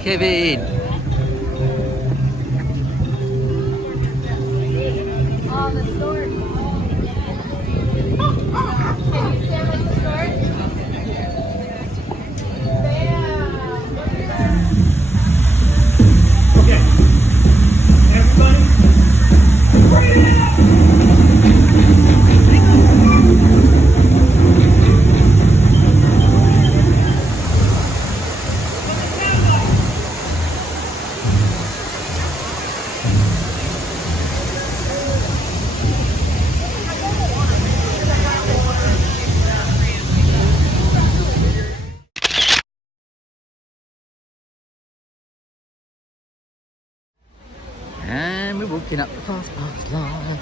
Kevin! Oh, the store. Can you stand at the store? Okay. Everybody, bring it in! And we're walking up the fast pass line.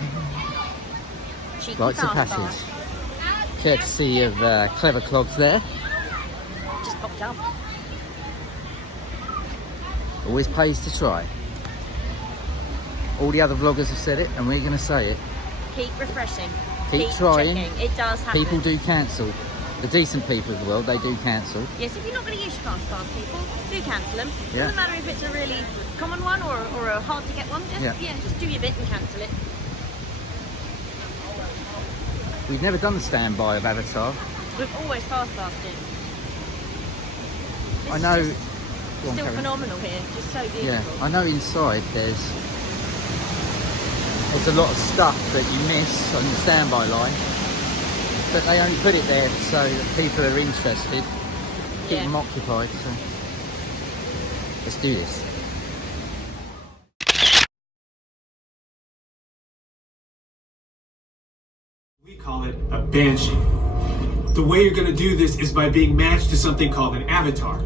Cheeky Rites of fast passage. Courtesy of Clever Clogs there. Just popped up. Always pays to try. All the other vloggers have said it, and we're going to say it. Keep refreshing. Keep trying. Checking. It does happen. People do cancel. The decent people of the world, they do cancel. Yes, if you're not going to use your fast pass, people, do cancel them. Yeah. Doesn't matter if it's a really common one or a hard to get one. Just do your bit and cancel it. We've never done the standby of Avatar. We've always fast passed it. I know. It's still phenomenal here. Just so beautiful. Yeah, I know inside there's a lot of stuff that you miss on the standby line, but they only put it there so that people are interested, keep them occupied. So let's do this. We call it a banshee. The way you're going to do this is by being matched to something called an avatar.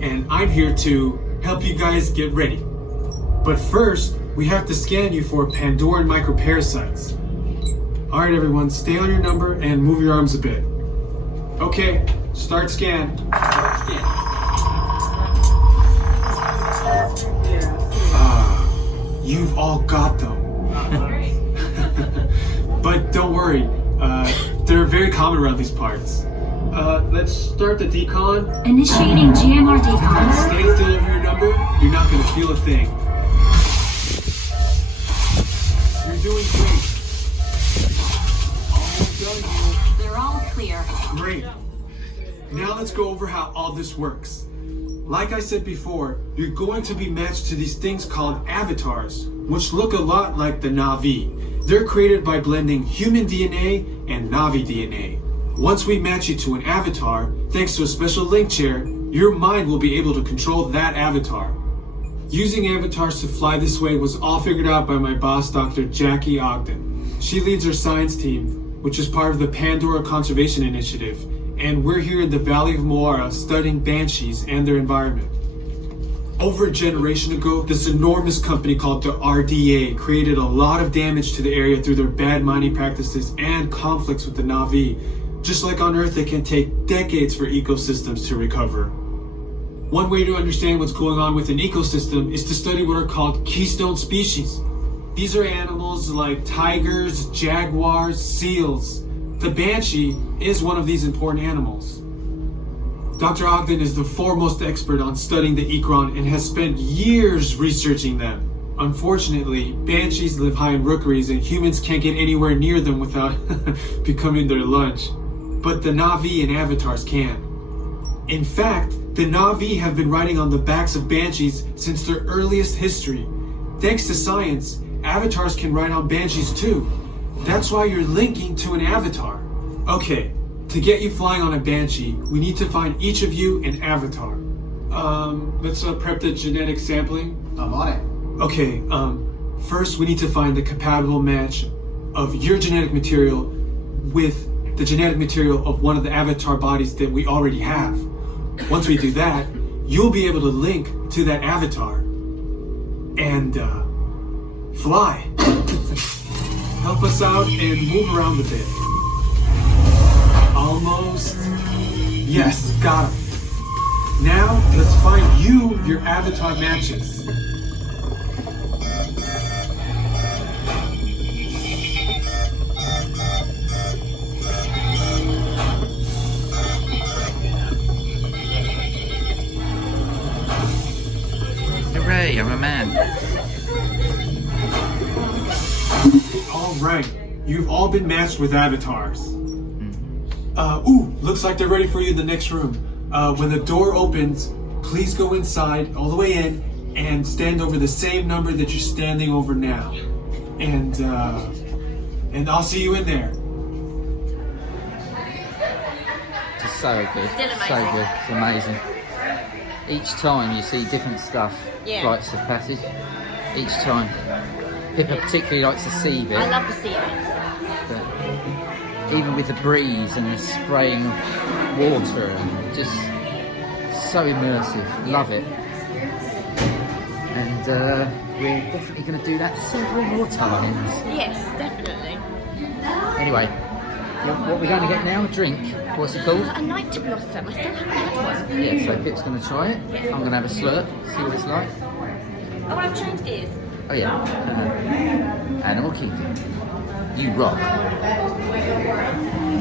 And I'm here to help you guys get ready. But first, we have to scan you for Pandora and microparasites. Alright everyone, stay on your number and move your arms a bit. Okay, start scan. You've all got them. But don't worry, they're very common around these parts. Let's start the decon. Initiating GMR decon. Stay still over your number, you're not gonna feel a thing. You're doing great. Almost done here. They're all clear. Great. Now let's go over how all this works. Like I said before, you're going to be matched to these things called avatars, which look a lot like the Na'vi. They're created by blending human DNA and Na'vi DNA. Once we match you to an avatar, thanks to a special link chair, your mind will be able to control that avatar. Using avatars to fly this way was all figured out by my boss, Dr. Jackie Ogden. She leads our science team, which is part of the Pandora Conservation Initiative, and we're here in the Valley of Moara studying banshees and their environment. Over a generation ago, this enormous company called the RDA created a lot of damage to the area through their bad mining practices and conflicts with the Na'vi. Just like on Earth, it can take decades for ecosystems to recover. One way to understand what's going on with an ecosystem is to study what are called keystone species. These are animals like tigers, jaguars, seals. The banshee is one of these important animals. Dr. Ogden is the foremost expert on studying the ikran and has spent years researching them. Unfortunately, banshees live high in rookeries and humans can't get anywhere near them without becoming their lunch. But the Na'vi and avatars can. In fact, the Na'vi have been riding on the backs of banshees since their earliest history. Thanks to science, avatars can ride on banshees too. That's why you're linking to an avatar. Okay, to get you flying on a banshee, we need to find each of you an avatar. Let's prep the genetic sampling. I'm on it. Okay, first we need to find the compatible match of your genetic material with the genetic material of one of the avatar bodies that we already have. Once we do that, you'll be able to link to that avatar and fly. Help us out and move around a bit. Almost. Yes, got him. Now, let's find you your avatar matches. me, I'm a man. All right, you've all been matched with avatars. Ooh, looks like they're ready for you in the next room. When the door opens, please go inside, all the way in, and stand over the same number that you're standing over now. And I'll see you in there. It's so good. Still amazing. So good. It's amazing. Each time you see different stuff, Yeah. flights of passage. Each time. Pippa particularly likes the sea bit. I love the sea bit. But even with the breeze and the spraying of water, and just so immersive. Love it. And we're definitely going to do that several more times. Yes, definitely. Anyway, what we're going to get now? A drink. What's it called? A night blossom. I still haven't had one. Yeah, so Pip's going to try it. I'm going to have a slurp, see what it's like. Oh, I've changed gears. Oh yeah. Animal Kingdom. You rock.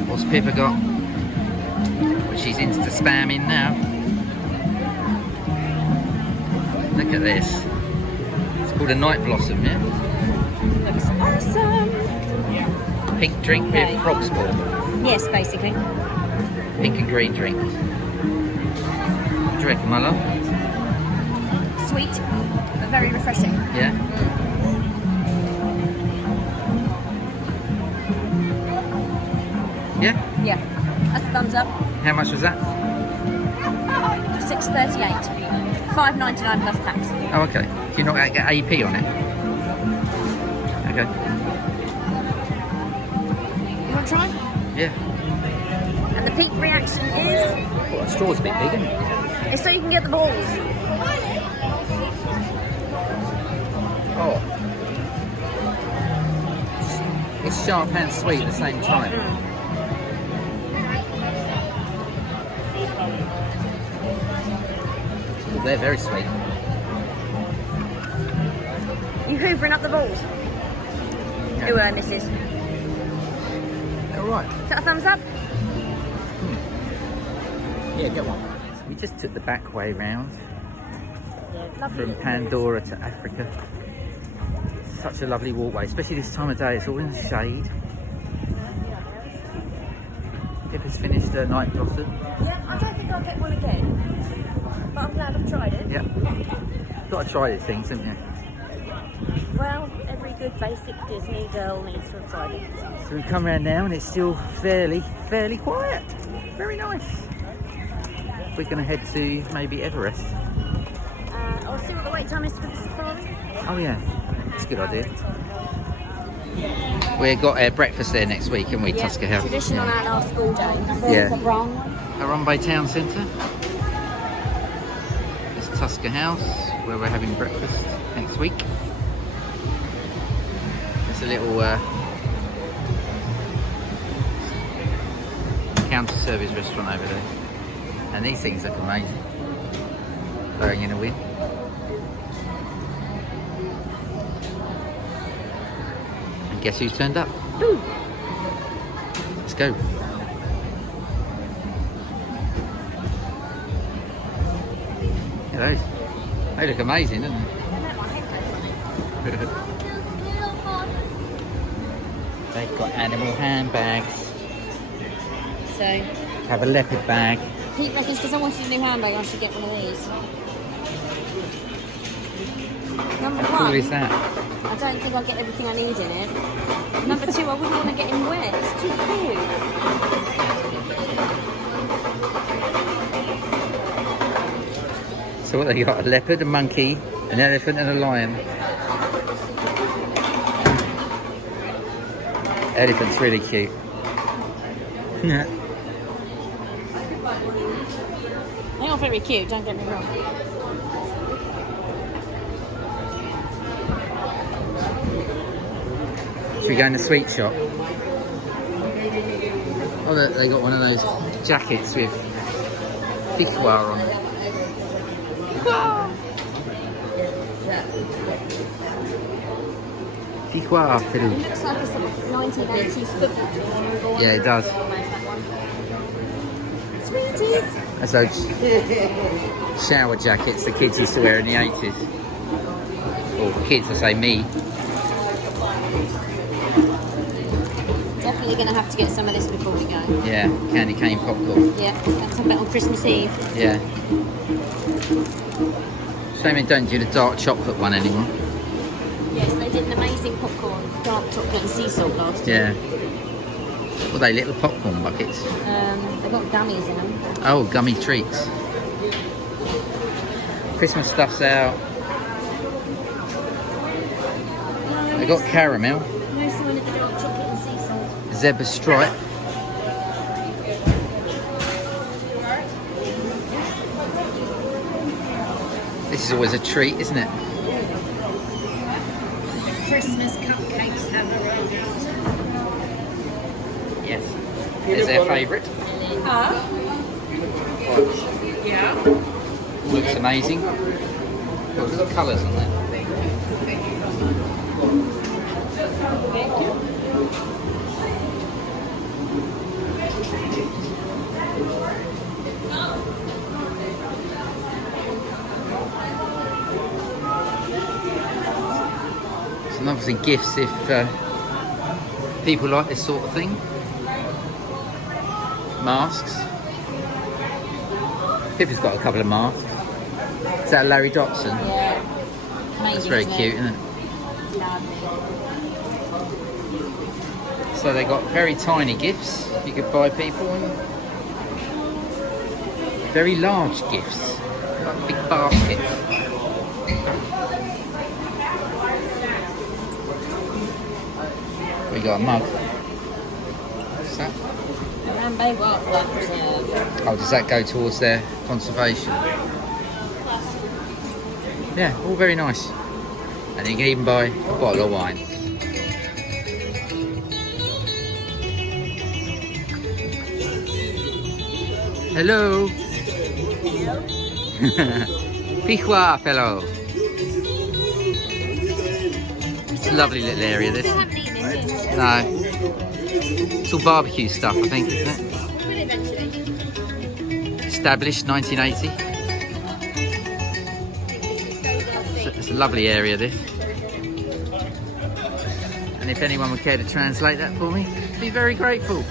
What's Pippa got? Well, she's into spamming now. Look at this. It's called a night blossom, yeah? Looks awesome. Pink drink Okay. with frog spawn. Yes, basically. Pink and green drink. What do you reckon, my love? Sweet, but very refreshing. Yeah? Yeah? Yeah, that's a thumbs up. How much was that? $6.38. $5.99 plus tax. Oh, okay. Do you not get AP on it? Okay. You want to try? Yeah. And the peak reaction is... Well, the straw's a bit big, isn't it? It's so you can get the balls. Oh. It's sharp and sweet at the same time. Well, they're very sweet. You hoovering up the balls? Who are missus? Is All right. that a thumbs up? Yeah, get one. So we just took the back way round Lovely. from Pandora to Africa. Such a lovely walkway, especially this time of day. It's all in the shade. Pippa's finished her night blossom. Yeah, I don't think I'll get one again. But I'm glad I've tried it. Yeah. Got to try these things, haven't you? Well, every good basic Disney girl needs to have tried it. So we come around now and it's still fairly quiet. Very nice. We're going to head to maybe Everest. I'll see what the wait time is for the safari. Oh yeah, that's a good idea. We've got breakfast there next week, haven't we? Tusker House. Tradition on our last school day. Yeah. The brown one. Harambe Town Centre. It's Tusker House, where we're having breakfast next week. There's a little counter service restaurant over there. And these things look amazing. Blowing in the wind. And guess who's turned up? Ooh. Let's go. Hello. They look amazing, don't they? They've got animal handbags. So, Have a leopard bag. Pete reckons because I wanted a new handbag, I should get one of these. Number How cool one, is that? I don't think I'll get everything I need in it. Number two, I wouldn't want to get him wet. It's too cute. So what they got? A leopard, a monkey, an elephant and a lion. Elephant's really cute. Yeah. They are very cute, don't get me wrong. Should we go in the sweet shop? Oh, they got one of those jackets with Pictoire on it. Pictoire, It looks like a sort of 1980s football. yeah, it does. Sweeties! That's those shower jackets the kids used to wear in the 80s. Or kids, I say me. Definitely going to have to get some of this before we go. Yeah, candy cane popcorn. Yeah, that's a bit on Christmas Eve. Yeah. Shame they don't do the dark chocolate one anymore. Yes, they did an amazing popcorn, dark chocolate and sea salt last year. Yeah. What are they, little popcorn buckets? They've got gummies in them. Oh, gummy treats. Christmas stuff's out. They got caramel. No sign of the dark chocolate and sea salt. Zebra stripe. This is always a treat, isn't it? Christmas cupcakes have arrived. Yes. Is their favourite. Yeah. Looks amazing. Got little colours on there. And obviously gifts if people like this sort of thing. Masks. Pippa's got a couple of masks. Is that Larry Dotson? Yeah. Amazing, That's very cute, isn't it? Lovely. So they got very tiny gifts you could buy people, and very large gifts, like big baskets. We got a mug. What's that? Harambe Wildlife Reserve. Oh, does that go towards their conservation? Yeah, all very nice. And you can even buy a bottle of wine. Hello. Pichwa, fellow. It's a lovely little area, this. No. It's all barbecue stuff, I think, isn't it? Established 1980. It's a lovely area, this. And if anyone would care to translate that for me, I'd be very grateful.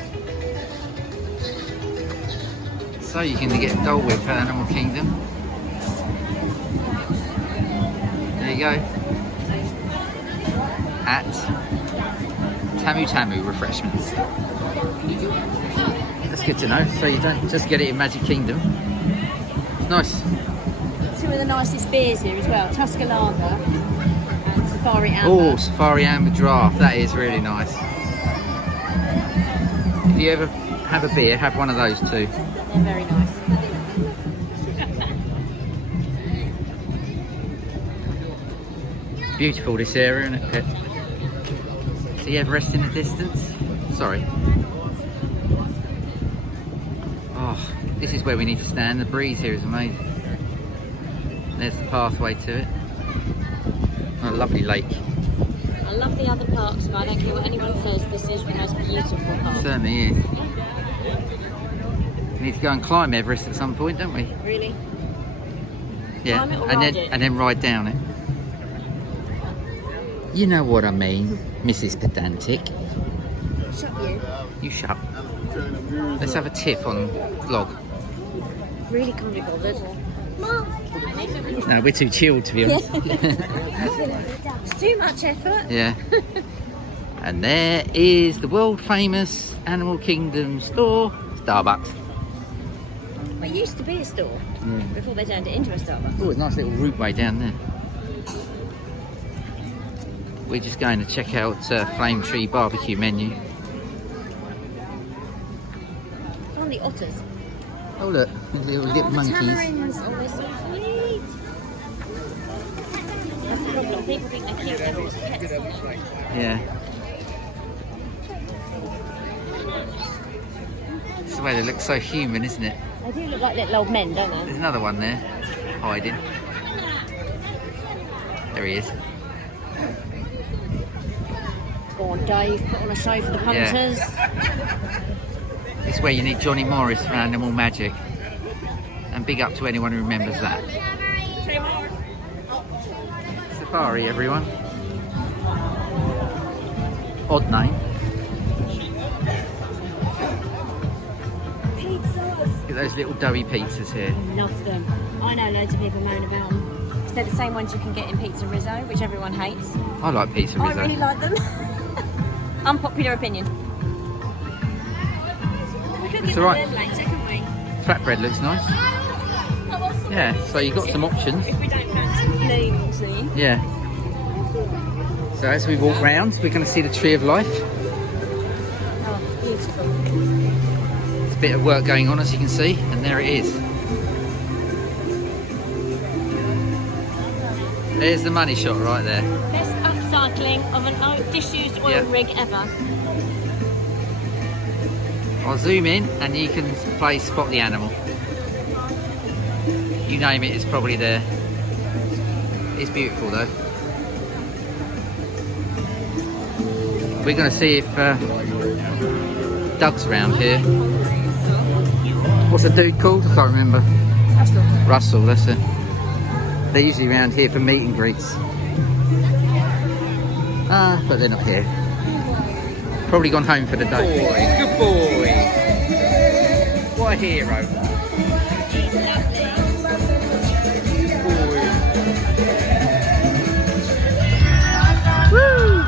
So you can get Dole Whip at Animal Kingdom. There you go. At Tamu Tamu Refreshments. That's good to know. So you don't just get it in Magic Kingdom. Nice. Two of the nicest beers here as well. Tusker Lager and Safari Amber. Oh, Safari Amber Draft. That is really nice. If you ever have a beer, have one of those too. They're very nice. Beautiful, this area, isn't it, Pip? See Everest in the distance? Sorry. Oh, this is where we need to stand. The breeze here is amazing. There's the pathway to it. Oh, a lovely lake. I love the other parks, but I don't care what anyone says, this is the most beautiful park. It certainly is. We need to go and climb Everest at some point, don't we? Really? Yeah, Climb it or and ride then it? and then ride down it. You know what I mean, Mrs. Pedantic. Shut you. You shut. Let's have a tip on vlog. Really can't be bothered. Mom! No, we're too chilled to be honest. It's too much effort. Yeah. And there is the world famous Animal Kingdom store, Starbucks. It used to be a store before they turned it into a Starbucks. Oh, it's a nice little routeway down there. We're just going to check out Flame Tree barbecue menu. Found the otters. Oh look, little monkeys. Tamarins. Oh, they're so sweet. That's the problem. People think they're cute. They're just pets. Yeah. It's the way they look so human, isn't it? They do look like little old men, don't they? There's another one there, hiding. There he is. Go on, Dave. Put on a show for the punters. It's where you need Johnny Morris for Animal Magic. And big up to anyone who remembers that. It's the Safari, everyone. Odd name. Pizzas. Look at those little doughy pizzas here. Love them. I know loads of people moan about them. They're the same ones you can get in Pizza Rizzo, which everyone hates. I like pizza Rizzo. I really like them. Unpopular opinion. We could It's get alright. them later, couldn't we? Flatbread looks nice. Yeah, so you've got some options. If we don't fancy plain tea. Yeah. So as we walk round, we're going to see the Tree of Life. Oh, beautiful. There's a bit of work going on, as you can see, and there it is. There's the money shot right there. Best upcycling of an disused oil rig ever. I'll zoom in and you can play Spot the Animal. You name it, it's probably there. It's beautiful though. We're going to see if Doug's around here. What's the dude called? I can't remember. Russell, that's it. They're usually around here for meet and greets. But they're not here. Probably gone home for the day. Good boy. What a hero. Woo!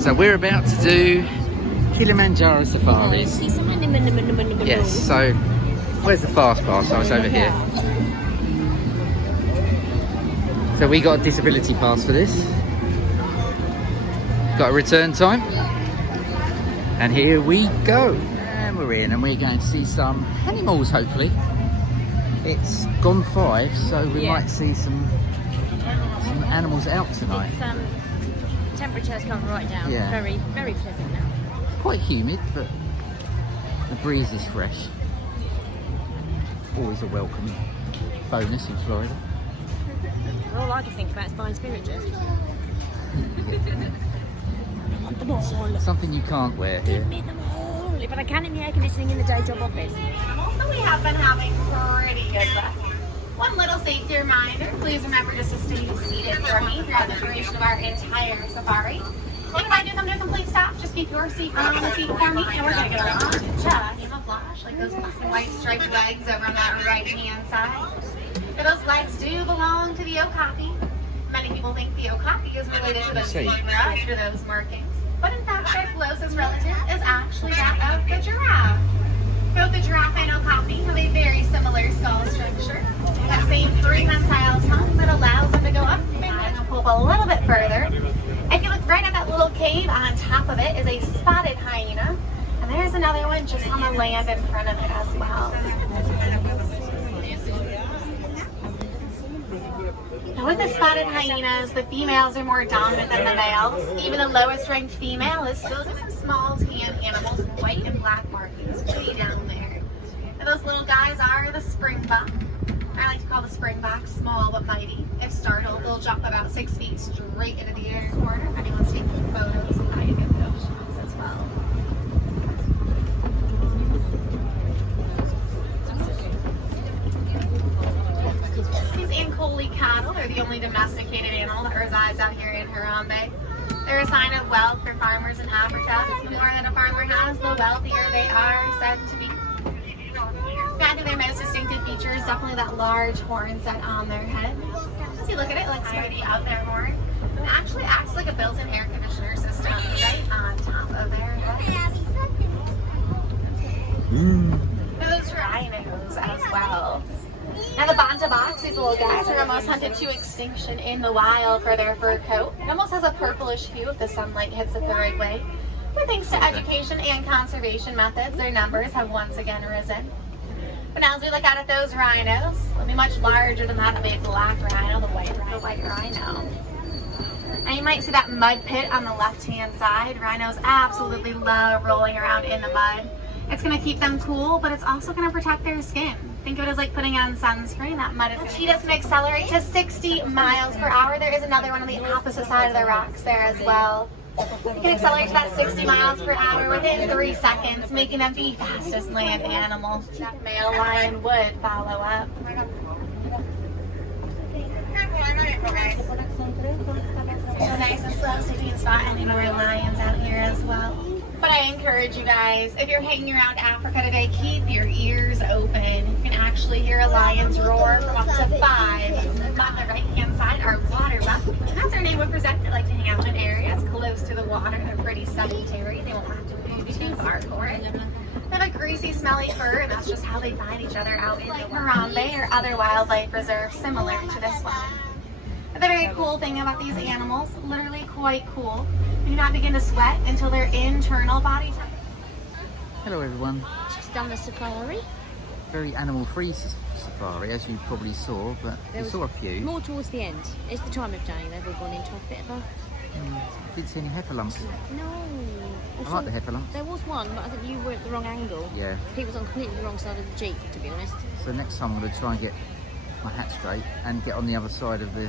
So we're about to do Kilimanjaro safaris. Yes, so where's the fast pass? Oh, it's over here. So we got a disability pass for this. Got a return time. And here we go. And we're in and we're going to see some animals, hopefully. It's gone 5, so we might see some animals out tonight. Temperature's come right down. Yeah. Very, very pleasant now. Quite humid, but the breeze is fresh. Always a welcome bonus in Florida. All I can think about is buying spirit jerseys. I want them all. Something you can't wear here. Give me them all. But I can in the air conditioning in the day job office. So we have been having pretty good luck. One little safety reminder, please remember just to stay seated for me throughout the duration of our entire safari. And if I do come to a complete stop, just keep your seat on the seat for me, and we're going to go on to just camouflage, like those black and white striped legs over on that right-hand side. Now, those legs do belong to the okapi. Many people think the okapi is related to those zebra due to those markings. But in fact, their closest relative is actually that of the giraffe. Both the giraffe and okapi have a very similar skull structure. That same 3-tensile tongue that allows them to go up and pull up a little bit further. If you look right at that little cave, on top of it is a spotted hyena. And there's another one just on the land in front of it as well. Now with the spotted hyenas, the females are more dominant than the males. Even the lowest ranked female is still just some small tan animals with white and black markings way down there. And those little guys are the springbok. I like to call the springbok small but mighty. If startled, they'll jump about 6 feet straight into the air corner. If anyone's taking photos, and I can get those shots as well. These Ankoli cattle are the only domesticated animal that resides out here in Harambe. They're a sign of wealth for farmers in Africa. The more that a farmer has, the wealthier they are said to be. I think their most distinctive feature is definitely that large horn set on their head. As you look at it, it looks mighty out their horn. It actually acts like a built-in air conditioner system right on top of their head. Those rhinos as well. Now the bantabox, these little guys are almost hunted to extinction in the wild for their fur coat. It almost has a purplish hue if the sunlight hits it the right way. But thanks to education and conservation methods, their numbers have once again risen. But now as we look out at those rhinos, they'll be much larger than that of a black rhino, the white rhino. Now you might see that mud pit on the left-hand side. Rhinos absolutely love rolling around in the mud. It's going to keep them cool, but it's also going to protect their skin. Think of it as like putting on sunscreen. That mud is. Cheetahs can accelerate to 60 miles per hour. There is another one on the opposite side of the rocks there as well. You can accelerate to that 60 miles per hour within 3 seconds, making them the fastest land animal. That male lion would follow up. So nice and slow so you can spot any more lions out here as well. But I encourage you guys, if you're hanging around Africa today, keep your ears open. You can actually hear a lion's roar from up to 5. On the right-hand side are water buck. And as their name would present, they like to hang out in areas close to the water. They're pretty sedentary. They won't have to move too far for it. They have a greasy, smelly fur, and that's just how they find each other out in the Harambe or other wildlife reserves similar to this one. The very cool thing about these animals, literally quite cool, they do not begin to sweat until their internal body temperature. Hello everyone. Just done the safari. Very animal-free safari, as you probably saw, but we saw a few. More towards the end. It's the time of day. They've all gone into a bit of a... Didn't see any heffalumps. No. I like the heffalumps. There was one, but I think you were at the wrong angle. Yeah. He was on completely the wrong side of the Jeep, to be honest. So next time I'm going to try and get my hat straight and get on the other side of the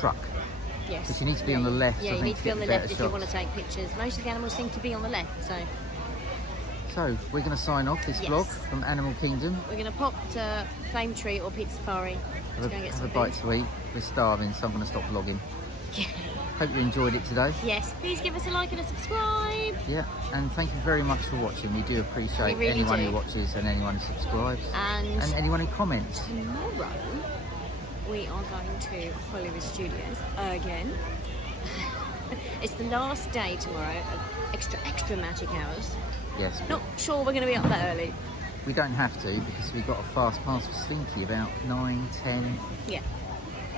truck. Yes. Because you need to be on the left. Yeah, I you think, need to be on the get left if better you want to shots. take pictures. Most of the animals seem to be on the left, so... So, we're going to sign off this Yes. vlog from Animal Kingdom. We're going to pop to Flame Tree or Pete Safari to go and get Have some a bite food. to eat. We're starving, so I'm going to stop vlogging. Yeah. Hope you enjoyed it today. Yes, please give us a like and a subscribe. Yeah, and thank you very much for watching. We do appreciate We really anyone do. who watches and anyone who subscribes. And anyone who comments. tomorrow we are going to Hollywood Studios again. It's the last day tomorrow of extra magic hours. Yes, Not sure we're going to be up that early. we don't have to because we've got a fast pass for Slinky about 9, 10. Yeah.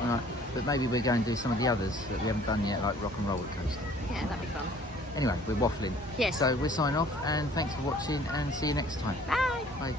Alright, but maybe we're going to do some of the others that we haven't done yet, like Rock and Roller Coaster. Yeah, that'd be fun. Anyway, we're waffling. Yes. So we'll sign off and thanks for watching and see you next time. Bye. Bye.